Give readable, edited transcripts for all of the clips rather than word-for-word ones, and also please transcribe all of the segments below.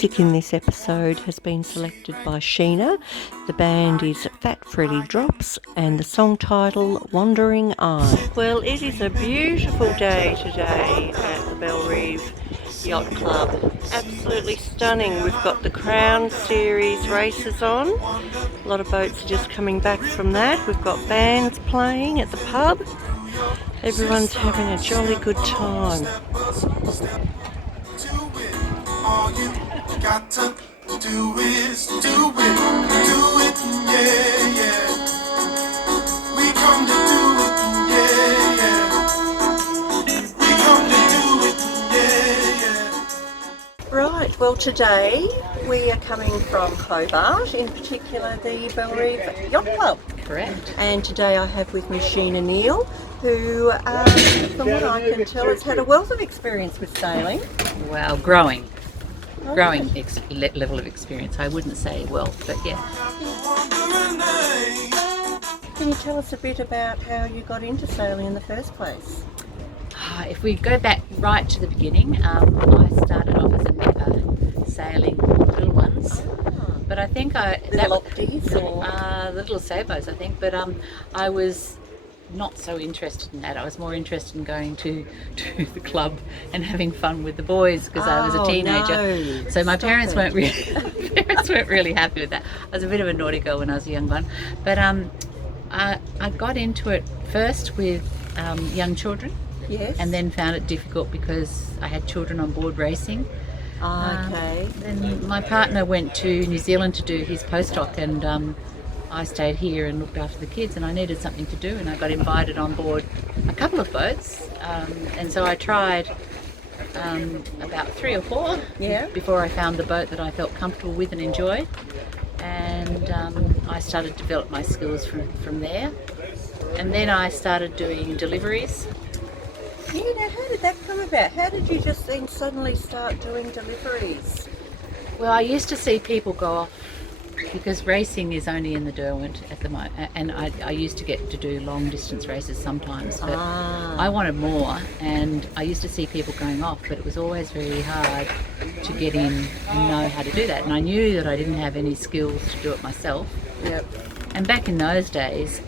music in this episode has been selected by Sheenagh. The band is Fat Freddy Drops and the song title Wandering Eye. Well, it is a beautiful day today at the Belle Reeve Yacht Club. Absolutely stunning. We've got the Crown Series races on. A lot of boats are just coming back from that. We've got bands playing at the pub. Everyone's having a jolly good time. All you got to do is do it, yeah, yeah. We come to do it, yeah, yeah. We come to do it, yeah, yeah. Right, well today we are coming from Hobart, in particular the Belle Reeve Yacht Club. Correct. And today I have with me Sheenagh, who, from what I can tell, has had a wealth of experience with sailing. Well, growing level of experience. I wouldn't say wealth, but yeah. Can you tell us a bit about how you got into sailing in the first place? If we go back right to the beginning, I started off as a nipper sailing little ones. But I think Little opties or the little sailboats, I think. But I was not so interested in that. I was more interested in going to the club and having fun with the boys because I was a teenager. No. So my parents weren't really happy with that. I was a bit of a naughty girl when I was a young one. But I got into it first with young children. Yes. And then found it difficult because I had children on board racing. Okay. Then my partner went to New Zealand to do his postdoc, and I stayed here and looked after the kids, and I needed something to do, and I got invited on board a couple of boats, and so I tried about 3 or 4 before I found the boat that I felt comfortable with and enjoyed, and I started to develop my skills from there, and then I started doing deliveries. Yeah, now how did that come about? How did you just then suddenly start doing deliveries? Well, I used to see people go off because racing is only in the Derwent at the moment, and I used to get to do long distance races sometimes, but I wanted more, and I used to see people going off, but it was always very hard to get in and know how to do that, and I knew that I didn't have any skills to do it myself. Yep. And back in those days,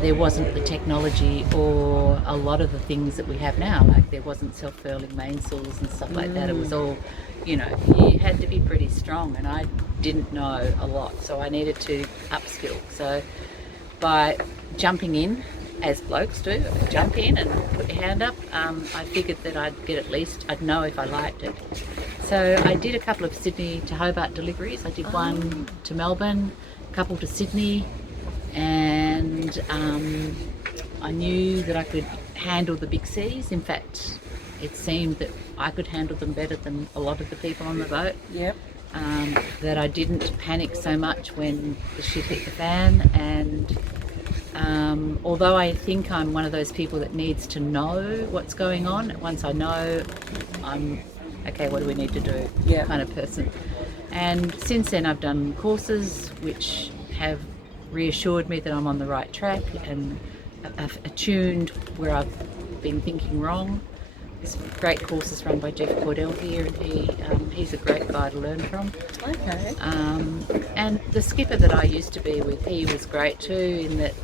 there wasn't the technology or a lot of the things that we have now. Like there wasn't self-furling mainsails and stuff like that. It was all, you had to be pretty strong, and I didn't know a lot, so I needed to upskill. So by jumping in, as blokes do, jump in and put your hand up, I figured that I'd know if I liked it. So I did a couple of Sydney to Hobart deliveries. I did one to Melbourne, a couple to Sydney, and I knew that I could handle the big seas. In fact, it seemed that I could handle them better than a lot of the people on the boat. Yep. That I didn't panic so much when the shit hit the fan, and although I think I'm one of those people that needs to know what's going on, once I know, I'm okay, what do we need to do kind of person. And since then I've done courses which have reassured me that I'm on the right track and attuned where I've been thinking wrong. There's great courses run by Jeff Cordell here, and he's a great guy to learn from. Okay. And the skipper that I used to be with, he was great too, in that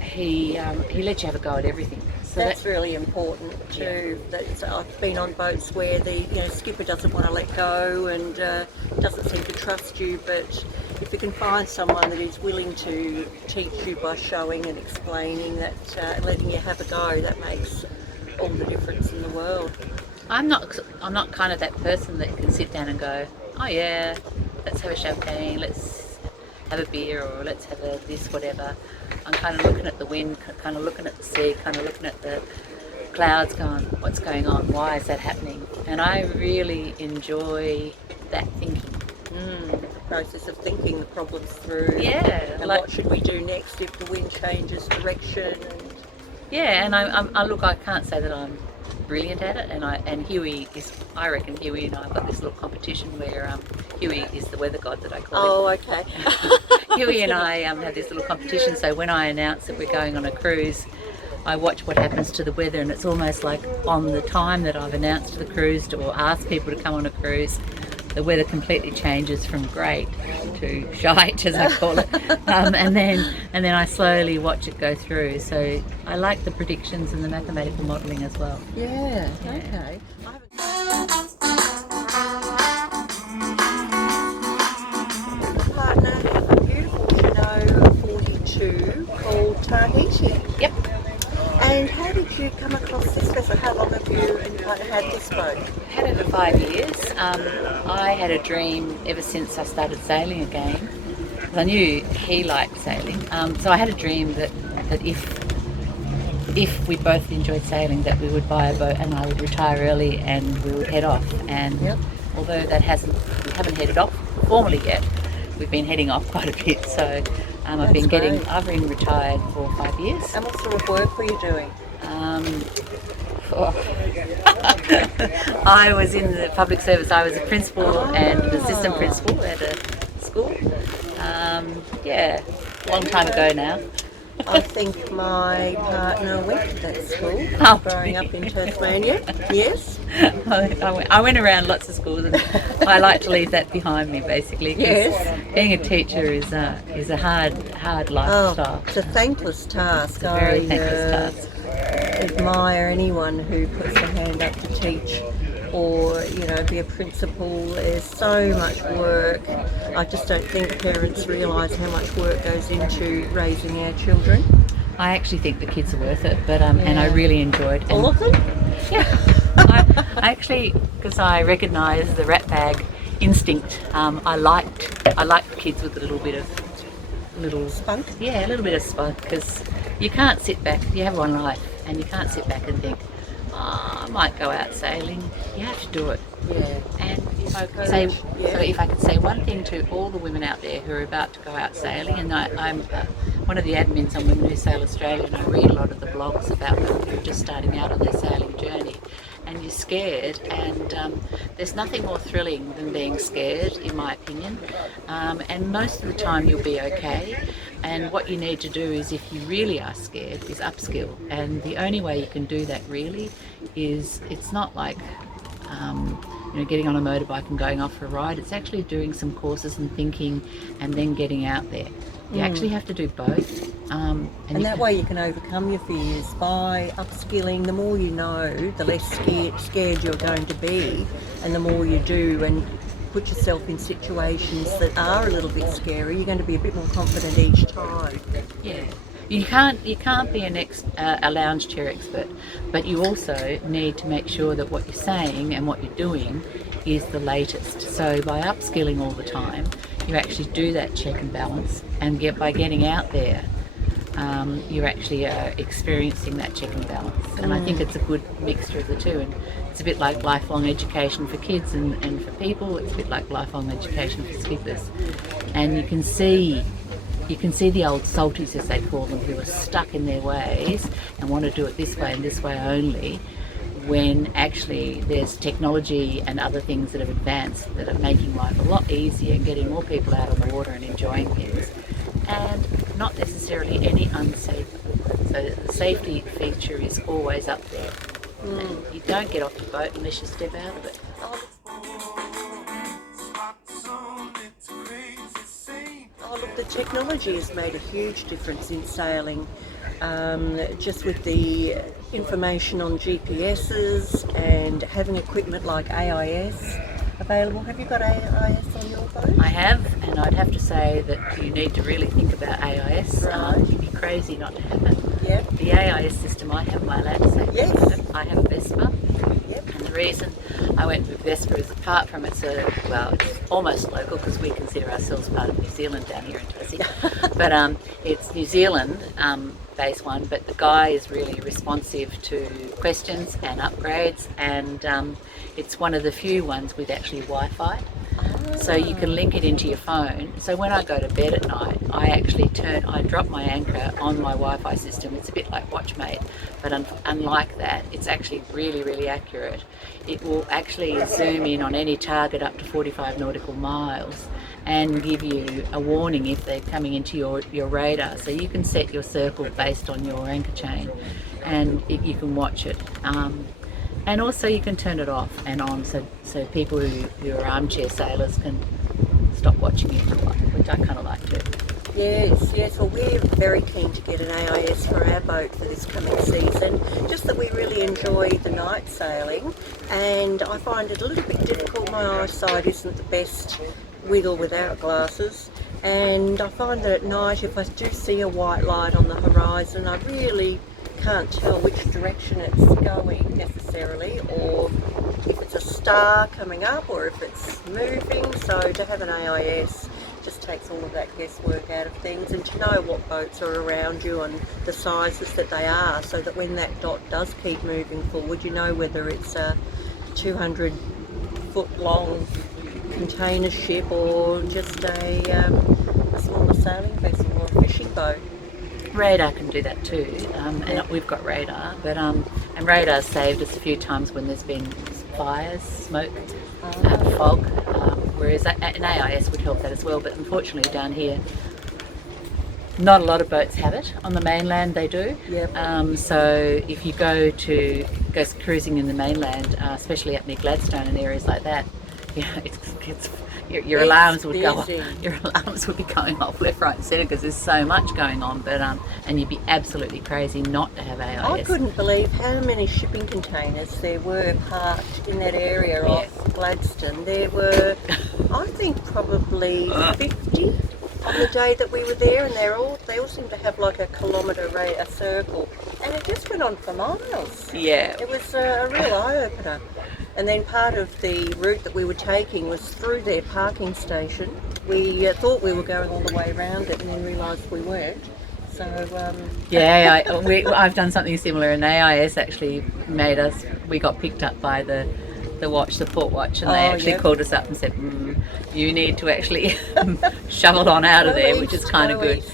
he let you have a go at everything. So that's really important too. Yeah. I've been on boats where the skipper doesn't want to let go and doesn't seem to trust you, but if you can find someone that is willing to teach you by showing and explaining that, letting you have a go, that makes all the difference in the world. I'm not kind of that person that can sit down and go, oh yeah, let's have a champagne, let's have a beer, or let's have a this, whatever. I'm kind of looking at the wind, kind of looking at the sea, kind of looking at the clouds, going, what's going on? Why is that happening? And I really enjoy that thinking. The process of thinking the problems through. Yeah. And what should we do next if the wind changes direction? And I can't say that I'm brilliant at it, and Huey is, I reckon Huey and I have got this little competition where Huey is the weather god that I call him. Oh, okay. Huey and I have this little competition, so when I announce that we're going on a cruise, I watch what happens to the weather, and it's almost like on the time that I've announced to the cruise or asked people to come on a cruise, the weather completely changes from great to shite, as I call it, and then I slowly watch it go through. So I like the predictions and the mathematical modelling as well. Yeah, okay. Partner, a beautiful Jeanneau 42 called Tahiti. Yep. And how did you come across this vessel? How long have you had this boat? Had it for 5 years. I had a dream ever since I started sailing again. I knew he liked sailing, so I had a dream that if we both enjoyed sailing, that we would buy a boat and I would retire early and we would head off. And although we haven't headed off formally yet, we've been heading off quite a bit. So I've been retired for 5 years. And what sort of work were you doing? I was in the public service. I was a principal and assistant principal at a school. Long time ago now. I think my partner went to that school growing up in Tasmania. Yes. I went around lots of schools, and I like to leave that behind me, basically. Yes. Being a teacher is a hard lifestyle. It's a thankless task. It's a very thankless task. Admire anyone who puts their hand up to teach or be a principal. There's so much work. I just don't think parents realise how much work goes into raising our children. I actually think the kids are worth it, but and I really enjoyed all of them. Yeah, I actually, because I recognise the rat bag instinct. I liked the kids with a little bit of spunk. Yeah, a little bit of spunk, because you can't sit back. You have one life, and you can't sit back and think, I might go out sailing. You have to do it. Yeah. And if I could say one thing to all the women out there who are about to go out sailing, and I'm one of the admins on Women Who Sail Australia, and I read a lot of the blogs about them who are just starting out on their sailing journey, and you're scared, and there's nothing more thrilling than being scared, in my opinion, and most of the time you'll be okay. And what you need to do is, if you really are scared, is upskill. And the only way you can do that really is, it's not like getting on a motorbike and going off for a ride. It's actually doing some courses and thinking, and then getting out there. You actually have to do both. And that way you can overcome your fears by upskilling. The more you know, the less scared you're going to be, and the more you do and put yourself in situations that are a little bit scary, you're going to be a bit more confident each time. Yeah. You can't be a lounge chair expert, but you also need to make sure that what you're saying and what you're doing is the latest. So by upskilling all the time, you actually do that check and balance, and by getting out there, you're actually experiencing that check and balance. And I think it's a good mixture of the two. And it's a bit like lifelong education for kids and for people. It's a bit like lifelong education for skippers. And you can see the old salties, as they call them, who are stuck in their ways and want to do it this way and this way only, when actually there's technology and other things that have advanced that are making life a lot easier and getting more people out on the water and enjoying things, and not necessarily any unsafe. So the safety feature is always up there. And you don't get off the boat unless you step out of it. Oh, look, the technology has made a huge difference in sailing. Just with the information on GPSs and having equipment like AIS available. Have you got AIS on your boat? I have, and I'd have to say that you need to really think about AIS. Right. You'd be crazy not to have it. Yep. The AIS system I have, my lab safety Yes. system, I have a Vespa. Yep. And the reason I went with Vespa is, apart from it's almost local, because we consider ourselves part of New Zealand down here in Tassie. But it's New Zealand based one, but the guy is really responsive to questions and upgrades, and it's one of the few ones with actually Wi-Fi. So you can link it into your phone. So when I go to bed at night, I drop my anchor on my Wi-Fi system. It's a bit like Watchmate, but unlike that, it's actually really, really accurate. It will actually zoom in on any target up to 45 nautical miles and give you a warning if they're coming into your radar. So you can set your circle based on your anchor chain. and you can watch it. And also you can turn it off and on, so people who are armchair sailors can stop watching it for a while, which I kind of like too. Yes. Well, we're very keen to get an AIS for our boat for this coming season. Just that we really enjoy the night sailing, and I find it a little bit difficult. My eyesight isn't the best with or without glasses, and I find that at night, if I do see a white light on the horizon, I really can't tell which direction it's going necessarily, or if it's a star coming up or if it's moving. So to have an AIS just takes all of that guesswork out of things, and to know what boats are around you and the sizes that they are, so that when that dot does keep moving forward, you know whether it's a 200 foot long container ship or just a smaller sailing vessel or a fishing boat. Radar can do that too, and we've got radar, but and radar's saved us a few times when there's been fires, smoke, fog, whereas an AIS would help that as well, but unfortunately down here not a lot of boats have it. On the mainland they do. So if you go cruising in the mainland, especially up near Gladstone and areas like that, your alarms would go off. Your alarms would be going off left, right, and centre because there's so much going on. But and you'd be absolutely crazy not to have AIS. I couldn't believe how many shipping containers there were parked in that area off Gladstone. There were, I think, probably 50 on the day that we were there, and they all seem to have like a kilometre a circle, and it just went on for miles. Yeah, it was a real eye opener. And then part of the route that we were taking was through their parking station. We thought we were going all the way around it, and then realised we weren't. So I've done something similar, and AIS actually made us. We got picked up by the port watch, and they actually called us up and said, "You need to actually shovel on out of there," which is kind of good.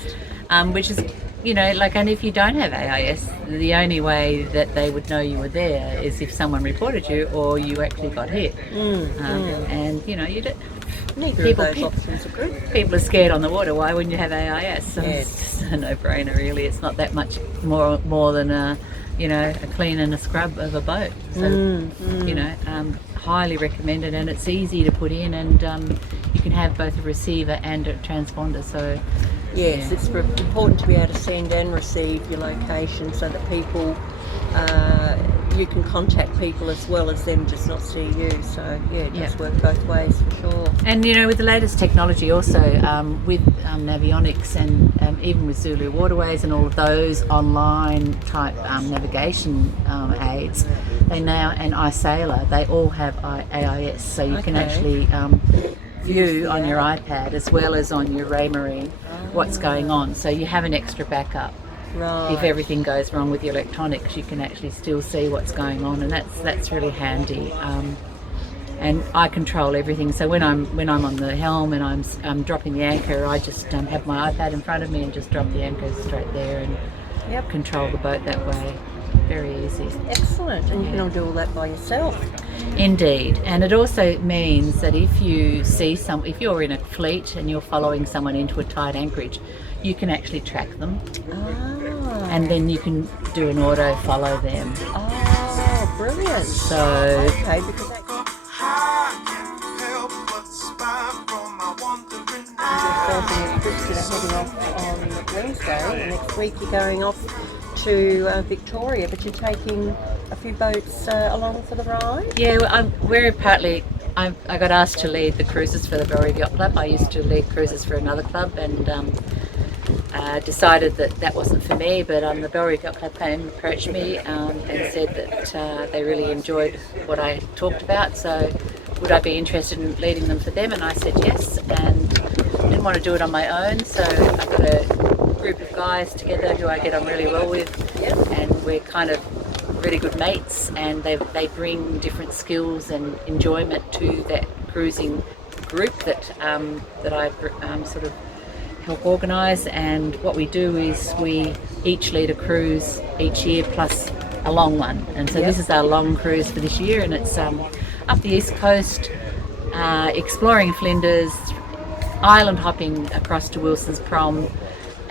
Which is, and if you don't have AIS, the only way that they would know you were there is if someone reported you or you actually got hit. And you don't. Neither of those options are good. People are scared on the water. Why wouldn't you have AIS? So it's just a no-brainer, really. It's not that much more than a clean and a scrub of a boat. So highly recommended, and it's easy to put in, and you can have both a receiver and a transponder. So it's important to be able to send and receive your location, so that people you can contact people as well as them just not see you. So it does work both ways for sure. And with the latest technology also, with Navionics and even with Zulu Waterways and all of those online type navigation aids, they now, and iSailor, they all have AIS, so you can actually view on your iPad as well as on your Raymarine what's going on, so you have an extra backup. Right. If everything goes wrong with your electronics, you can actually still see what's going on, and that's really handy. And I control everything. So when I'm on the helm and I'm dropping the anchor, I just have my iPad in front of me and just drop the anchor straight there and control the boat that way. Very easy. Excellent. And you can all do all that by yourself. Indeed. And it also means that if you see if you're in a fleet and you're following someone into a tight anchorage, you can actually track them. And then you can do an auto follow them. Oh, brilliant. So because heading off on Wednesday, and next week you're going off to Victoria, but you're taking a few boats along for the ride? Yeah, I got asked to lead the cruises for the Belrive Yacht Club. I used to lead cruises for another club, and decided that wasn't for me, but the Belrive Yacht Club approached me and said that they really enjoyed what I talked about, so would I be interested in leading them for them, and I said yes, and didn't want to do it on my own, so I've got a group of guys together who I get on really well with, and we're kind of really good mates, and they bring different skills and enjoyment to that cruising group that I sort of help organise. And what we do is we each lead a cruise each year plus a long one, and so this is our long cruise for this year, and it's up the east coast, exploring Flinders, island hopping across to Wilson's Prom,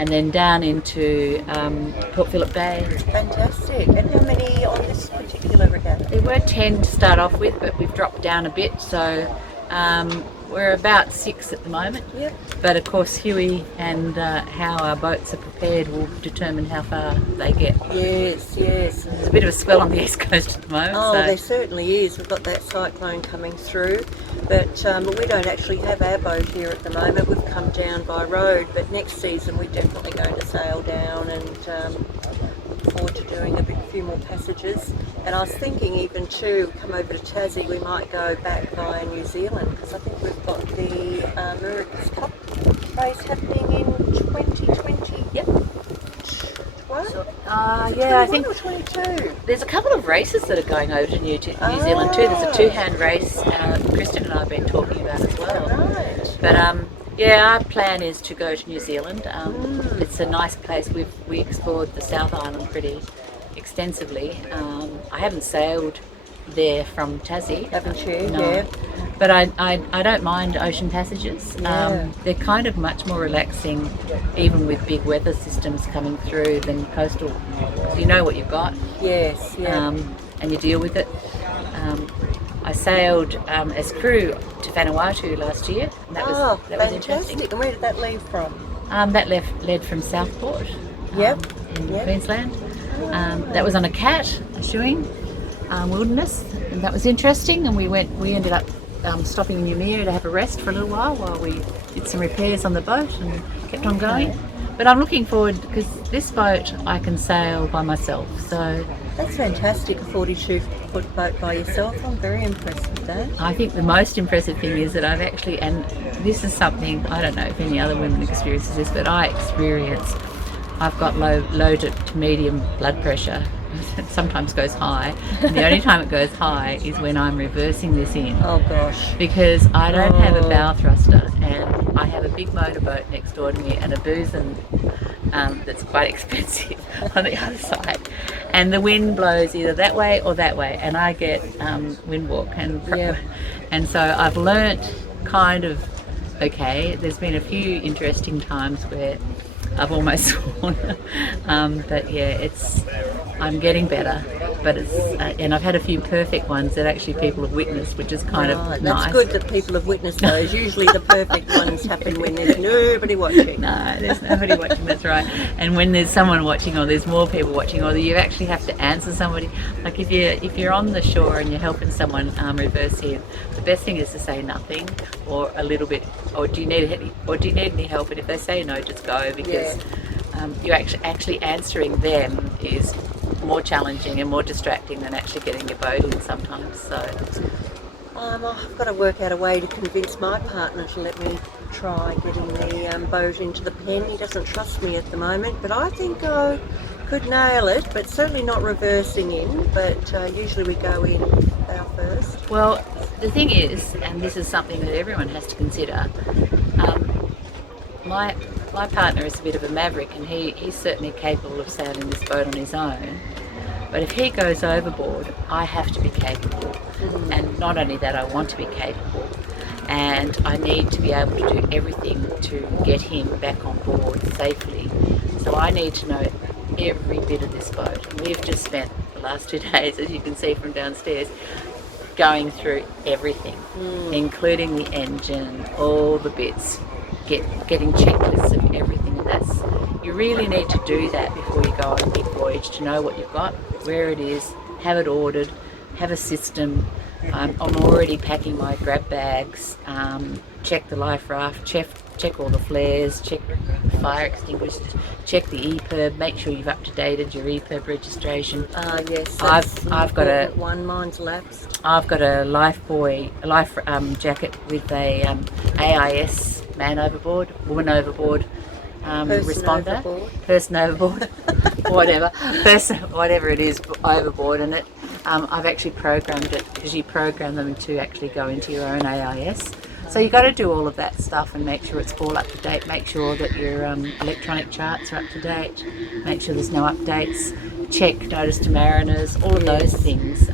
and then down into Port Phillip Bay. Fantastic. And how many on this particular regatta? There were 10 to start off with, but we've dropped down a bit, so we're about 6 at the moment. Yep. But of course, Huey and how our boats are prepared will determine how far they get. Yes, yes. There's a bit of a swell on the east coast at the moment. Oh, so. there certainly is. We've got that cyclone coming through, but we don't actually have our boat here at the moment. We've come down by road, but next season we're definitely going to sail down and look forward to doing a few more passages. And I was thinking even to come over to Tassie, we might go back via New Zealand, because I think we've got the America's Cup race happening in 2020. Yep. Yeah, I think 22. there's a couple of races that are going over to New Zealand too. There's a two-hand race Kristen and I have been talking about as well. Right. But our plan is to go to New Zealand. It's a nice place. We explored the South Island pretty extensively. I haven't sailed there from Tassie. Haven't you? No. Yeah. But I don't mind ocean passages. Yeah. They're kind of much more relaxing, even with big weather systems coming through, than coastal. So you know what you've got. Yes, yeah. And you deal with it. I sailed as crew to Vanuatu last year. And that was fantastic. interesting. And where did that leave from? That led from Southport. Yep. In Yep. Queensland. That was on a cat shoeing wilderness, and that was interesting. And we ended up stopping in Noumea to have a rest for a little while we did some repairs on the boat and kept on going. But I'm looking forward, because this boat I can sail by myself. So That's fantastic, a 42-foot boat by yourself. I'm very impressed with that. I think the most impressive thing is that I've actually, and this is something, I don't know if any other women experiences this, but I've got low to medium blood pressure. It sometimes goes high. And the only time it goes high is when I'm reversing this in. Oh gosh. Because I don't have a bow thruster, and I have a big motorboat next door to me and a boozin that's quite expensive on the other side. And the wind blows either that way or that way, and I get wind walk. And so I've learnt kind of, okay, there's been a few interesting times where I've almost sworn. But yeah, I'm getting better, but and I've had a few perfect ones that actually people have witnessed, which is kind of nice. That's good that people have witnessed those. Usually the perfect ones happen when there's nobody watching. No, there's nobody watching, that's right. And when there's someone watching, or there's more people watching, or you actually have to answer somebody. Like if you're on the shore and you're helping someone reverse in, the best thing is to say nothing, or a little bit, or do you need any help? And if they say no, just go, because you're actually answering them is more challenging and more distracting than actually getting your boat in sometimes. So I've got to work out a way to convince my partner to let me try getting the boat into the pen. He doesn't trust me at the moment, but I think I could nail it, but certainly not reversing in, but usually we go in bow first. Well, the thing is, and this is something that everyone has to consider, my partner is a bit of a maverick, and he's certainly capable of sailing this boat on his own. But if he goes overboard, I have to be capable. And not only that, I want to be capable. And I need to be able to do everything to get him back on board safely. So I need to know every bit of this boat. And we've just spent the last 2 days, as you can see from downstairs, going through everything, including the engine, all the bits, getting checklists of everything. And you really need to do that before you go on a big voyage, to know what you've got, where it is, have it ordered, have a system. I'm already packing my grab bags, check the life raft, check all the flares, check fire extinguishers, check the EPIRB, make sure you've up-to-dated your EPIRB registration. Yes, I've got mine's lapsed. I've got a life jacket with a AIS man overboard, woman overboard, person overboard, whatever it is overboard, and it. I've actually programmed it, because you program them to actually go into your own AIS. So you've got to do all of that stuff and make sure it's all up to date. Make sure that your electronic charts are up to date. Make sure there's no updates. Check notice to mariners. All of those things.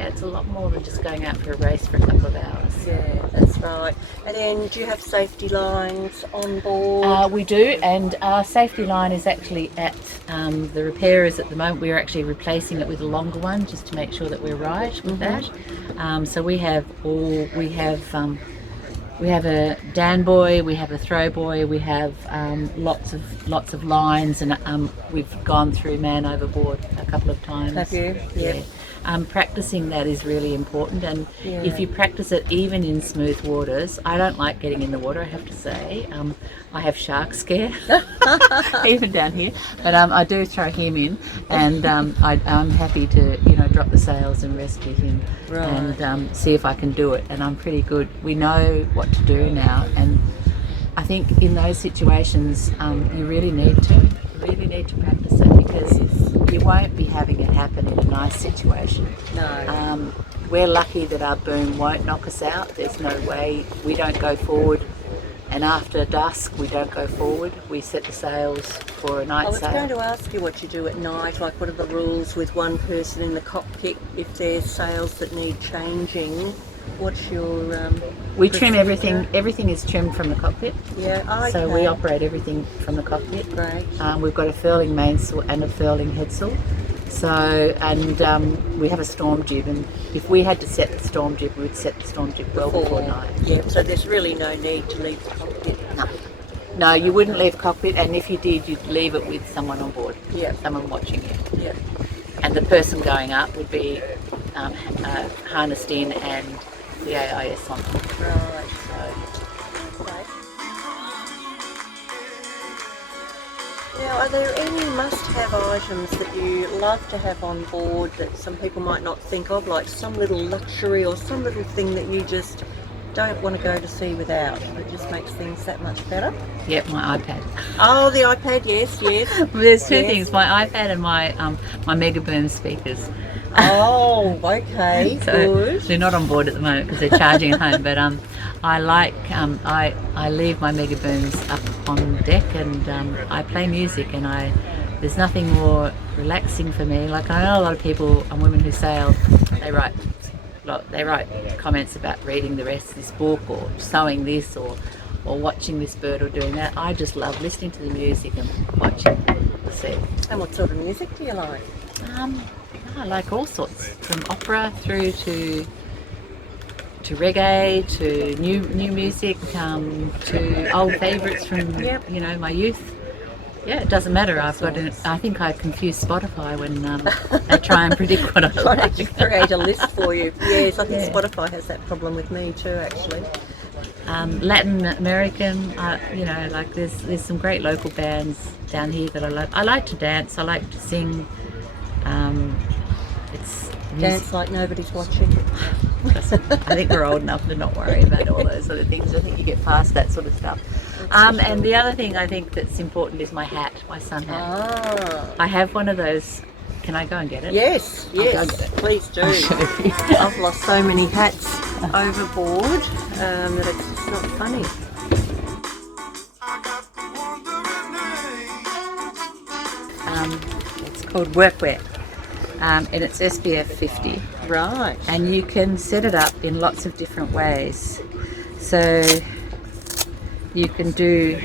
Yeah, it's a lot more than just going out for a race for a couple of hours. Yeah, that's right. And then do you have safety lines on board? We do, and our safety line is actually at the repairers at the moment. We're actually replacing it with a longer one just to make sure that we're right with that. So we have a Dan buoy, we have a throw buoy, we have lots of lines, and we've gone through man overboard a couple of times. Have you? Yeah. Practicing that is really important, and if you practice it even in smooth waters, I don't like getting in the water, I have to say. I have shark scare, even down here, but I do throw him in, and I'm happy to drop the sails and rescue him, and see if I can do it, and I'm pretty good. We know what to do now, and I think in those situations you really need to practice it, because you won't be having it happen in a nice situation. No. We're lucky that our boom won't knock us out. There's no way. We don't go forward, and after dusk we don't go forward. We set the sails for a night I was sail. going to ask you what you do at night, like what are the rules with one person in the cockpit if there's sails that need changing? What's your We trim procedure? everything. Everything is trimmed from the cockpit. Yeah, okay. So we operate everything from the cockpit. Great. We've got a furling mainsail and a furling headsail. So, and we have a storm jib, and if we had to set the storm jib, we would set the storm jib well before night. Yeah, so there's really no need to leave the cockpit. No, you wouldn't leave cockpit, and if you did, you'd leave it with someone on board. Yeah. Someone watching you. Yeah. And the person going up would be harnessed in and the AIS on. Right. So, Okay. Now, are there any must-have items that you love to have on board that some people might not think of, like some little luxury or some little thing that you just don't want to go to sea without, that just makes things that much better? yep, my iPad. Oh, the iPad, yes. There's two Yes. things: my iPad and my Mega Boom speakers. Oh, okay, So good. they're not on board at the moment because they're charging at home. But I like I leave my Mega Booms up on deck, and I play music, and there's nothing more relaxing for me. Like, I know a lot of people and women who sail, they write comments about reading the rest of this book or sewing this or watching this bird or doing that. I just love listening to the music and watching the sea. And what sort of music do you like? I like all sorts, from opera through to reggae, to new music, to old favourites from my youth. Yeah, it doesn't matter. I think I confuse Spotify when they try and predict what I Trying like. to create a list for you. Yes, I think Spotify has that problem with me too, actually. Latin American, like there's some great local bands down here that I like. I like to dance. I like to sing. It's music. Dance like nobody's watching. I think we're old enough to not worry about all those sort of things. I think you get past that sort of stuff. And the other thing I think that's important is my hat, my sun hat. Ah. I have one of those. Can I go and get it? Yes, go yes, get it. please do. I'll show you. I've lost so many hats overboard that it's just not funny. I got the wondering name. It's called Workwear, and it's SPF 50. Right. And you can set it up in lots of different ways. So you can do.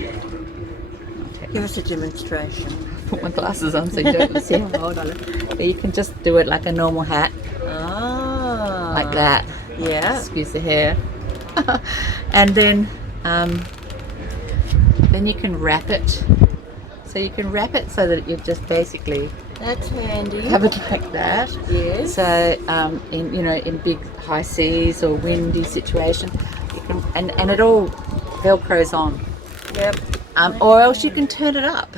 Give us a demonstration. Put my glasses on so you don't see. Hold on. You can just do it like a normal hat, Ah. like that. Yeah. Excuse the hair. And then you can wrap it. So you can wrap it so that you just basically That's handy. have it like that. Yes. So in big high seas or windy situation, you can, and it all velcros on. Yep. Or else you can turn it up.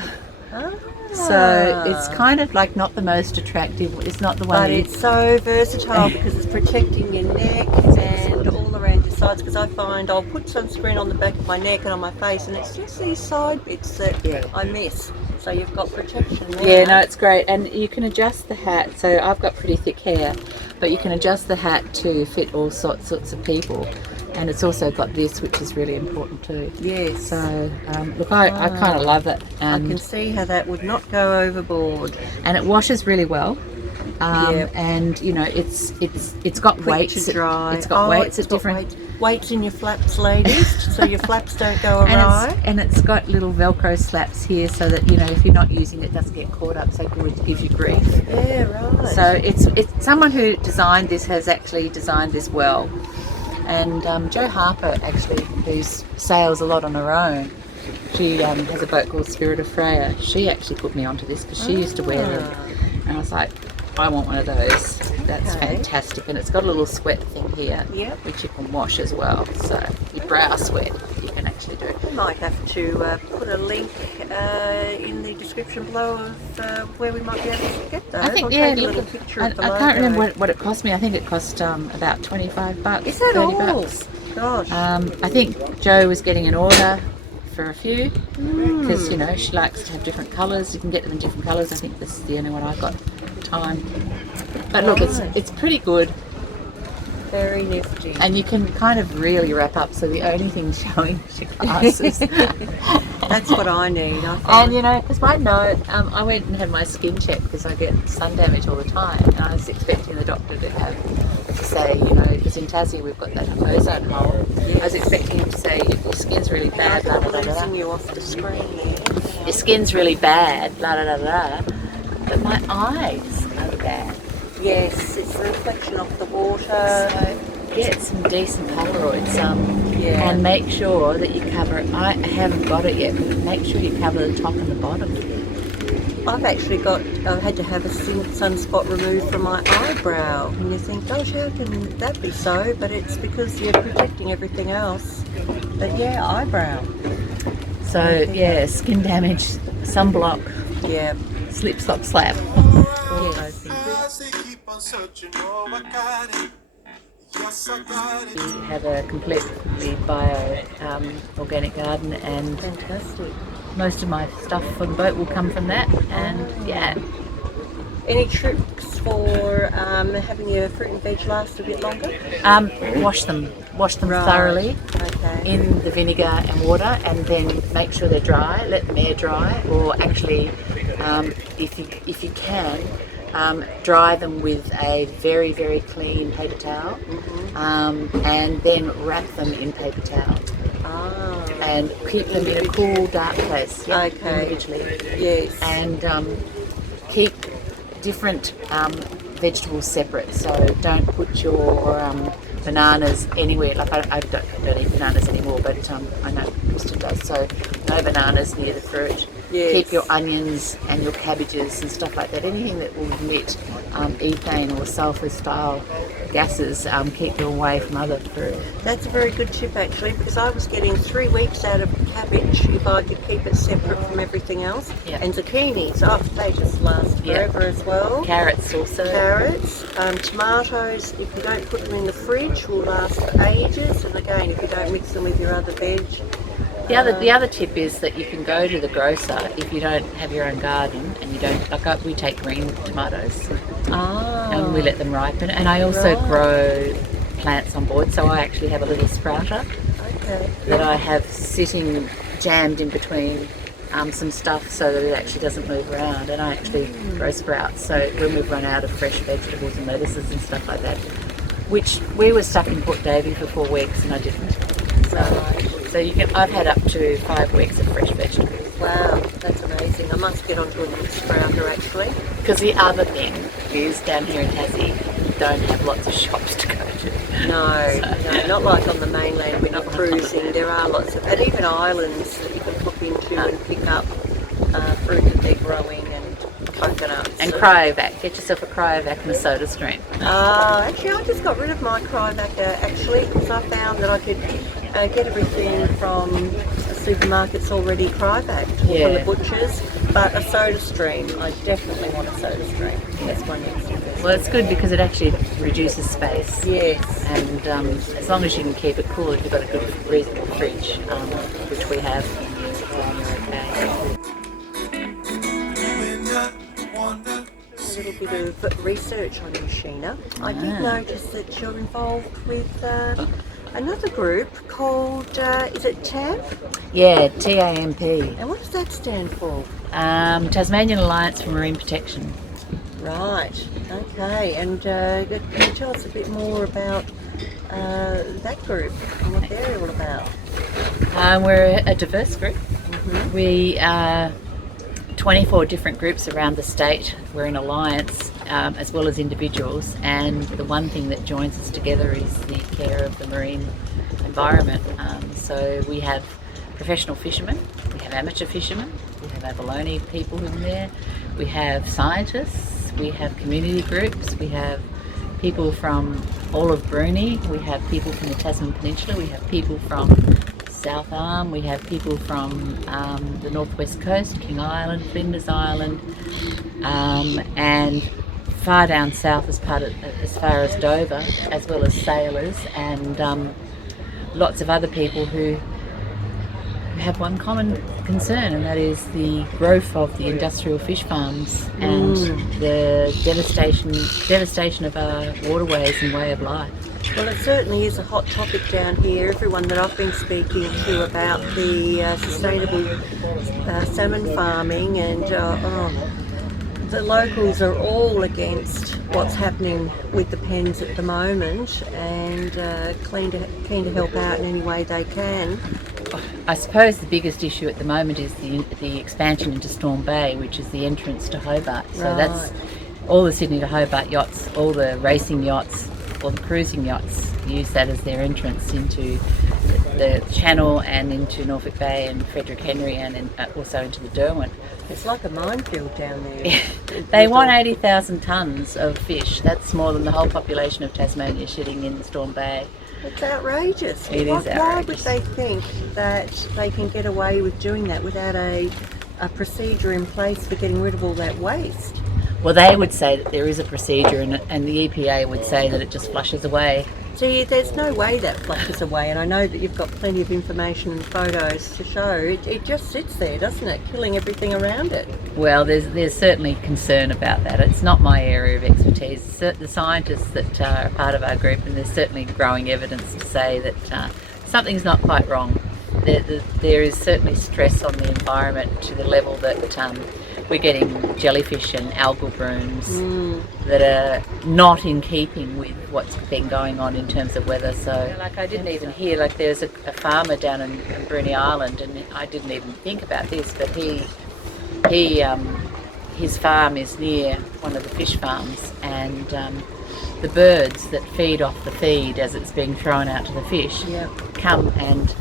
Ah. So it's kind of like not the most attractive. It's not the one. But that you- it's so versatile because it's protecting your neck and all around your sides. Because I find I'll put sunscreen on the back of my neck and on my face, and it's just these side bits that I miss. So you've got protection there. Yeah, no, it's great, and you can adjust the hat. So I've got pretty thick hair, but you can adjust the hat to fit all sorts of people. And it's also got this, which is really important too. Yes. So look, I kind of love it, I can see how that would not go overboard. and it washes really well. And you know, it's got Quick weights. to dry. It's got weights at got different. weights in your flaps, ladies, so your flaps don't go awry. And it's got little Velcro slaps here, so that, you know, if you're not using it, doesn't get caught up, so it gives you grief. Yeah, right. So it's someone who designed this has actually designed this well. And Jo Harper, actually, who sails a lot on her own, she has a boat called Spirit of Freya. She actually put me onto this because she used to wear them, and I was like, I want one of those. That's fantastic. And it's got a little sweat thing here, which you can wash as well. So your brow sweat, you can actually do. We might have to put a link in the description below of where we might be able to get those. I think, I'll yeah, take a little picture of the I can't logo. remember what it cost me. I think it cost about $25. Is that $30. all? Gosh. I think Jo was getting an order for a few because, you know, she likes to have different colours. You can get them in different colours. I think this is the only one I got at the time. But look, it's pretty good. Very nifty. And you can kind of really wrap up, so the only thing showing is your glasses. That's what I need. And you know, because my nose, I went and had my skin checked because I get sun damage all the time, and I was expecting the doctor to say, you know, because in Tassie we've got that ozone hole. I was expecting him to say your skin's really bad, blah blah blah. Losing you off the screen here. Your skin's really bad, blah blah blah blah. But my eyes are bad. Yes, it's a reflection off the water. So get some decent Polaroids, and make sure that you cover it. I haven't got it yet, but make sure you cover the top and the bottom. I've had to have a sunspot removed from my eyebrow. And you think, gosh, how can that be so? But it's because you're protecting everything else. But yeah, eyebrow. So yeah, skin damage, sunblock, Yeah. slip, slop, slap. We have a completely bio organic garden, and Fantastic. most of my stuff for the boat will come from that. And yeah, Any tricks for having your fruit and veg last a bit longer? wash them Right. thoroughly Okay. in the vinegar and water, and then make sure they're dry. Let them air dry, or actually, if you can, dry them with a very, very clean paper towel, and then wrap them in paper towel. And keep them in a cool, dark place. Individually. Yes. And keep different vegetables separate. So don't put your bananas anywhere. Like I don't eat bananas anymore, but I know Kristen does. So no bananas near the fruit. Yes. Keep your onions and your cabbages and stuff like that. Anything that will emit ethane or sulfur style gases, keep them away from other fruit. That's a very good tip actually, because I was getting 3 weeks out of cabbage if I could keep it separate from everything else. Yeah. And zucchinis, they just last forever as well. Carrots also. Carrots, tomatoes, if you don't put them in the fridge, will last for ages. And again, if you don't mix them with your other veg. The other tip is that you can go to the grocer if you don't have your own garden, and you don't, like we take green tomatoes and we let them ripen. And I also grow plants on board, so I actually have a little sprouter that I have sitting jammed in between some stuff so that it actually doesn't move around, and I actually grow sprouts. So when we've run out of fresh vegetables and lettuces and stuff like that, which we were stuck in Port Davey for 4 weeks and I didn't. So you can. I've had up to 5 weeks of fresh vegetables. Wow, that's amazing. I must get onto a little sprouter actually. Because the other thing is, down here in Tassie, you don't have lots of shops to go to. No, not like on the mainland when you're cruising. There are lots of, and even islands that you can pop into and pick up fruit that they're growing, and coconuts. And cryovac. Get yourself a cryovac and a soda stream. Actually, I just got rid of my cryovac actually, because I found that I could get everything from supermarkets already cryovac from the butchers. But a soda stream, I definitely want a soda stream. That's my next investment. Well, it's good because it actually reduces space. Yes. And as long as you can keep it cool, if you've got a good, reasonable fridge, which we have, A little bit of research on you, Sheenagh. I did notice that you're involved with another group called, is it TAMP? Yeah, TAMP. And what does that stand for? Tasmanian Alliance for Marine Protection. Right, okay, and can you tell us a bit more about that group and what they're all about? We're a diverse group. We are 24 different groups around the state. We're an alliance as well as individuals, and the one thing that joins us together is the care of the marine environment. So we have professional fishermen, we have amateur fishermen, we have abalone people in there, we have scientists, we have community groups, we have people from all of Bruni, we have people from the Tasman Peninsula, we have people from South Arm, we have people from the northwest coast, King Island, Flinders Island, and far down south as far as Dover, as well as sailors, and lots of other people who have one common concern, and that is the growth of the industrial fish farms and the devastation of our waterways and way of life. Well, it certainly is a hot topic down here. Everyone that I've been speaking to about the sustainable salmon farming, and the locals are all against what's happening with the pens at the moment, and keen to help out in any way they can. I suppose the biggest issue at the moment is the expansion into Storm Bay, which is the entrance to Hobart. So that's all the Sydney to Hobart yachts, all the racing yachts, all the cruising yachts use that as their entrance into the channel and into Norfolk Bay and Frederick Henry, and also into the Derwent. It's like a minefield down there. They want 80,000 tonnes of fish. That's more than the whole population of Tasmania sitting in Storm Bay. It's outrageous. It is outrageous. Why would they think that they can get away with doing that without a procedure in place for getting rid of all that waste? Well, they would say that there is a procedure, and the EPA would say that it just flushes away. See, there's no way that flushes away, and I know that you've got plenty of information and photos to show. It just sits there, doesn't it, killing everything around it? Well, there's certainly concern about that. It's not my area of expertise. The scientists that are part of our group, and there's certainly growing evidence to say that something's not quite wrong. There is certainly stress on the environment to the level that we're getting jellyfish and algal blooms that are not in keeping with what's been going on in terms of weather. So, like, I didn't even hear, like, there's a farmer down in Bruny Island, and I didn't even think about this, but his farm is near one of the fish farms, and the birds that feed off the feed as it's being thrown out to the fish come and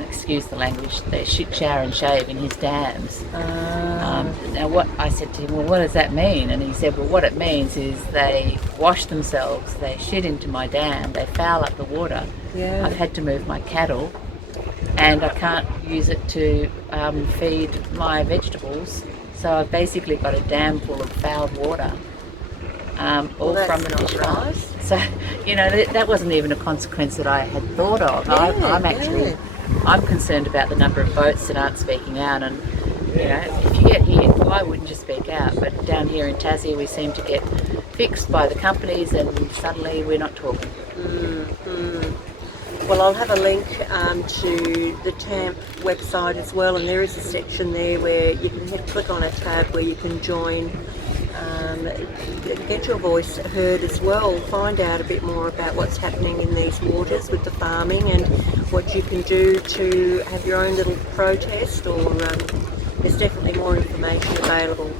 excuse the language, they shit, shower and shave in his dams. Now what I said to him, well, what does that mean? And he said, well, what it means is they wash themselves, they shit into my dam, they foul up the water. I've had to move my cattle, and I can't use it to feed my vegetables, so I've basically got a dam full of fouled water, all from the fish farm. So, you know, that wasn't even a consequence that I had thought of. I'm concerned about the number of boats that aren't speaking out, and you know, if you get hit, why wouldn't you speak out? But down here in Tassie, we seem to get fixed by the companies, and suddenly we're not talking. Well, I'll have a link to the TAMP website as well, and there is a section there where you can click on a tab where you can join, get your voice heard as well, find out a bit more about what's happening in these waters with the farming and what you can do to have your own little protest, or there's definitely more information available.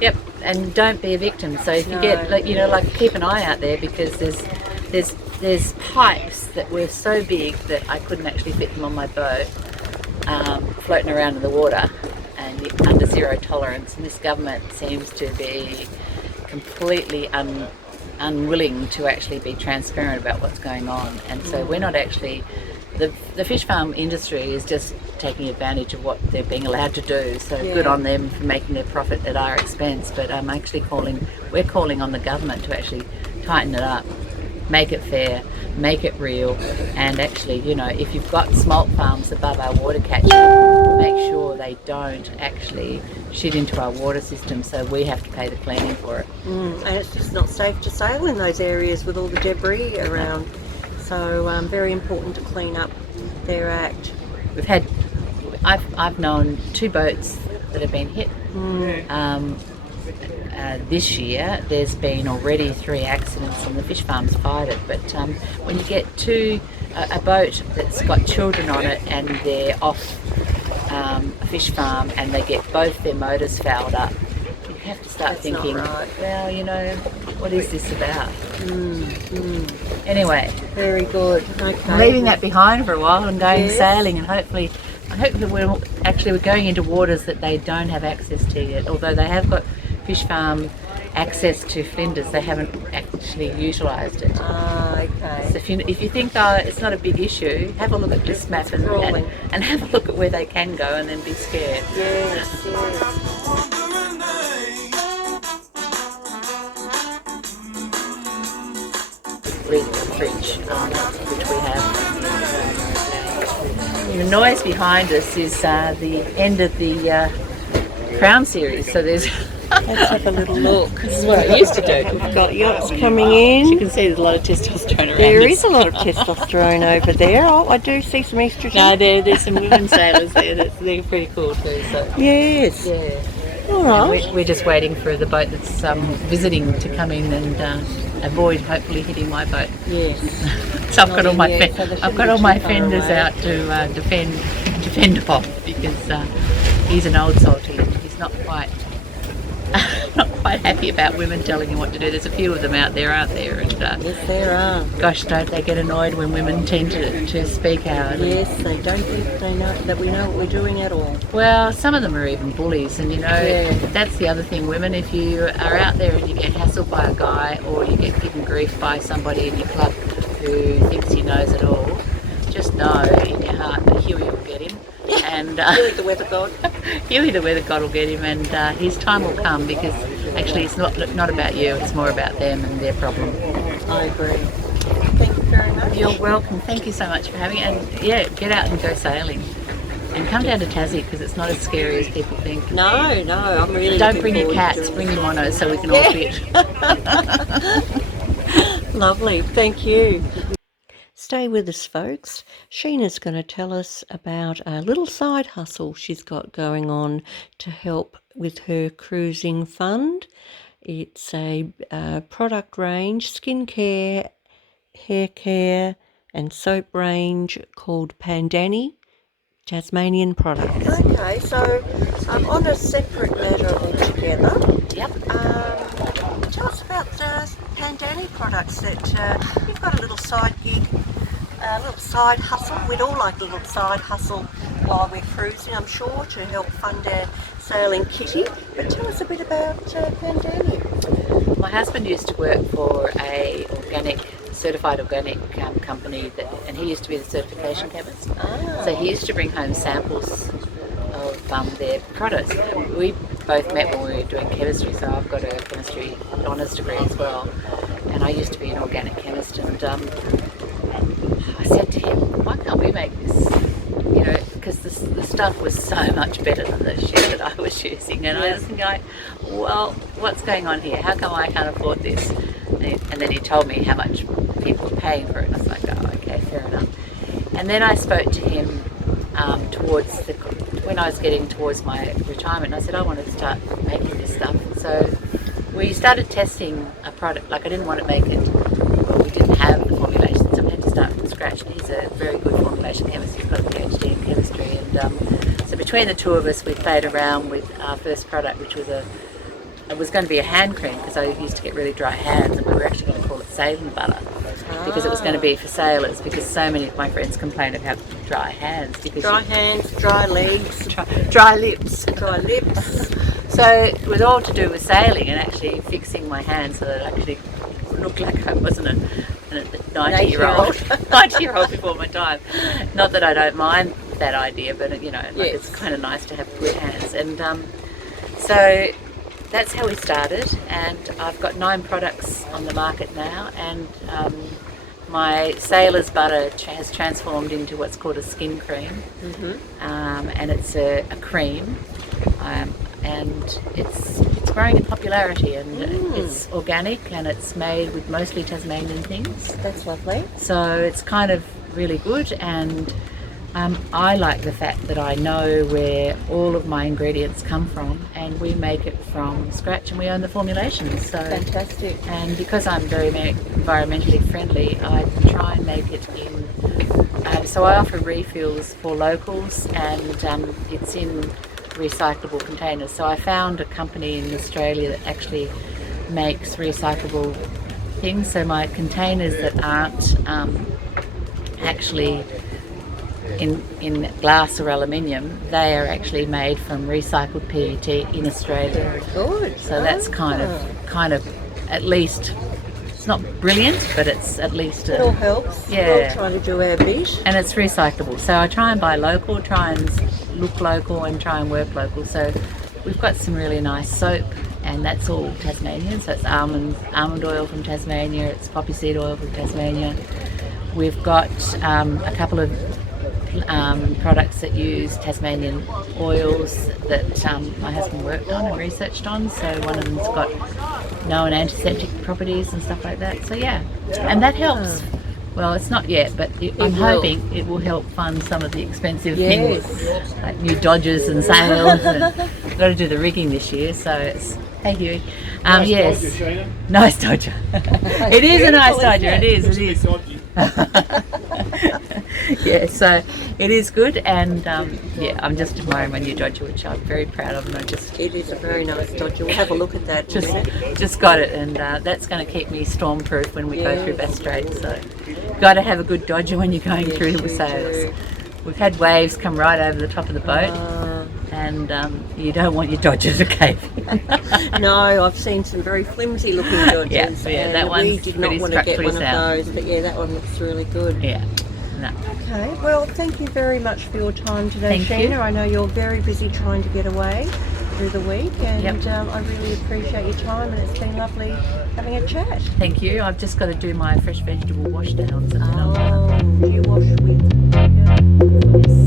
Yep, and don't be a victim. So if you get, like, you know, like, keep an eye out there, because there's pipes that were so big that I couldn't actually fit them on my boat, floating around in the water, and under zero tolerance. And this government seems to be completely unwilling to actually be transparent about what's going on. And so we're not actually, the fish farm industry is just taking advantage of what they're being allowed to do. So good on them for making their profit at our expense. But I'm actually we're calling on the government to actually tighten it up, make it fair, make it real, and actually, you know, if you've got smolt farms above our water catchment, make sure they don't actually shit into our water system, so we have to pay the cleaning for it. And it's just not safe to sail in those areas with all the debris around. So very important to clean up their act. I've known 2 boats that have been hit. this year there's been already 3 accidents and the fish farm's fighted. But when you get to a boat that's got children on it and they're off a fish farm and they get both their motors fouled up, you have to start That's thinking, not right. well, you know, what is this about? Anyway, Very good. Okay. I'm leaving that behind for a while and going Yes. sailing, and hopefully we're going into waters that they don't have access to yet. Although they have got fish farm access to Flinders, they haven't actually utilised it. Okay. So if you think it's not a big issue, have a look at this map and have a look at where they can go, and then be scared. Yes, yes. Read the fridge, which we have. The noise behind us is the end of the Crown series, so there's Let's have a little look. this is what I used to do. We've got yachts coming You in. can see there's a lot of testosterone around. There us. is a lot of testosterone over there. Oh, I do see some estrogen. No, there's some women sailors there. They're pretty cool too. So Yes. yeah. All And right. we're just waiting for the boat that's visiting to come in and avoid hopefully hitting my boat. Yes. So I've got all my yet, so they I've shouldn't got be all too my far fenders away. out to defend off, because he's an old salty and he's not quite happy about women telling him what to do. There's a few of them out there, aren't there? And Yes, there are. gosh, don't they get annoyed when women tend to speak out? Yes, they don't think they know that we know what we're doing at all. Well, some of them are even bullies, and you know, Yeah. that's the other thing. Women, if you are out there and you get hassled by a guy, or you get given grief by somebody in your club who thinks he knows it all, just know in your heart that Huey will get him. And Really, the weather god. Huey the weather god will get him, and his time will come, because actually it's not about you, it's more about them and their problem. I agree. Thank you very much. You're welcome. Thank you so much for having me. And yeah, get out and go sailing. And come down to Tassie, because it's not as scary as people think. No, I'm really. Don't looking bring your forward to cats, it. bring your monos so we can all fit. Lovely, thank you. Stay with us, folks. Sheenagh's going to tell us about a little side hustle she's got going on to help with her cruising fund. It's a product range, skincare, hair care and soap range called Pandani Tasmanian products. Okay, so on a separate matter altogether, Yep. tell us about the Pandani products that you've got a little side gig, a little side hustle. We'd all like a little side hustle while we're cruising, I'm sure, to help fund our sailing kitty. But tell us a bit about Pandani. My husband used to work for a certified organic company, and he used to be the certification chemist. So he used to bring home samples of their products. We both met when we were doing chemistry, so I've got a chemistry honours degree as well, and I used to be an organic chemist, and I said to him, why can't we make this? You know, because the stuff was so much better than the shit that I was using, and I was thinking, like, well, what's going on here? How come I can't afford this? And then he told me how much people were paying for it, and I was like, oh, okay, fair enough. And then I spoke to him when I was getting towards my retirement, and I said I wanted to start making this stuff. So we started testing a product. Like, I didn't want to make it, well, we didn't have the formulation, so we had to start from scratch. And he's a very good formulation chemist. He's got a PhD in chemistry, and so between the two of us, we played around with our first product, which was it was going to be a hand cream, because I used to get really dry hands, and we were actually going to call it sailing butter, because it was going to be for sailors, because so many of my friends complain of having dry hands. Because Dry hands, dry legs, dry lips. dry lips. So it was all to do with sailing and actually fixing my hands so that it actually looked like I wasn't a 90-year-old 90-year-old before my time. Not that I don't mind that idea, but you know, like, it's kind of nice to have good hands. And so that's how we started, and I've got 9 products on the market now, and my sailor's butter has transformed into what's called a skin cream, and it's a cream, and it's growing in popularity, and it's organic, and it's made with mostly Tasmanian things. That's lovely. So it's kind of really good, and I like the fact that I know where all of my ingredients come from, and we make it from scratch, and we own the formulations. So Fantastic. and because I'm very environmentally friendly, I try and make it in. So I offer refills for locals, and it's in recyclable containers. So I found a company in Australia that actually makes recyclable things. So my containers that aren't actually in glass or aluminium, they are actually made from recycled PET in Australia. Good. So that's kind of at least, it's not brilliant, but it's at least It all helps. Yeah. We're all trying to do our bit. and it's recyclable. So I try and buy local, try and look local, and try and work local. So we've got some really nice soap, and that's all Tasmanian. So it's almond oil from Tasmania, it's poppy seed oil from Tasmania. We've got a couple of products that use Tasmanian oils that my husband worked on and researched on. So one of them's got known antiseptic properties and stuff like that. So yeah, and that helps. Well, it's not yet, but I'm hoping it will help fund some of the expensive things, like new Dodgers and sails. And we've got to do the rigging this year, so it's hey Huey. Yes, Dodger, Sheenagh. nice Dodger. It is a nice Dodger. It is. Dodgy. Yeah, so it is good, and yeah, I'm just admiring my new Dodger, which I'm very proud of, and It is a very nice Dodger. We'll have a look at that in a minute. just got it, and that's going to keep me storm-proof when we go through Bass Strait. So, got to have a good Dodger when you're going through the sails. We've had waves come right over the top of the boat, and you don't want your Dodger to cave in. No, I've seen some very flimsy looking Dodgers. Yeah, that and one's we did not pretty want to get structurally one sound. of those, but yeah, that one looks really good. Yeah, no. Okay, well, thank you very much for your time today, Thank Sheenagh. you. I know you're very busy trying to get away through the week, and I really appreciate your time, and it's been lovely having a chat. Thank you. I've just got to do my fresh vegetable wash downs. Oh, do you wash with?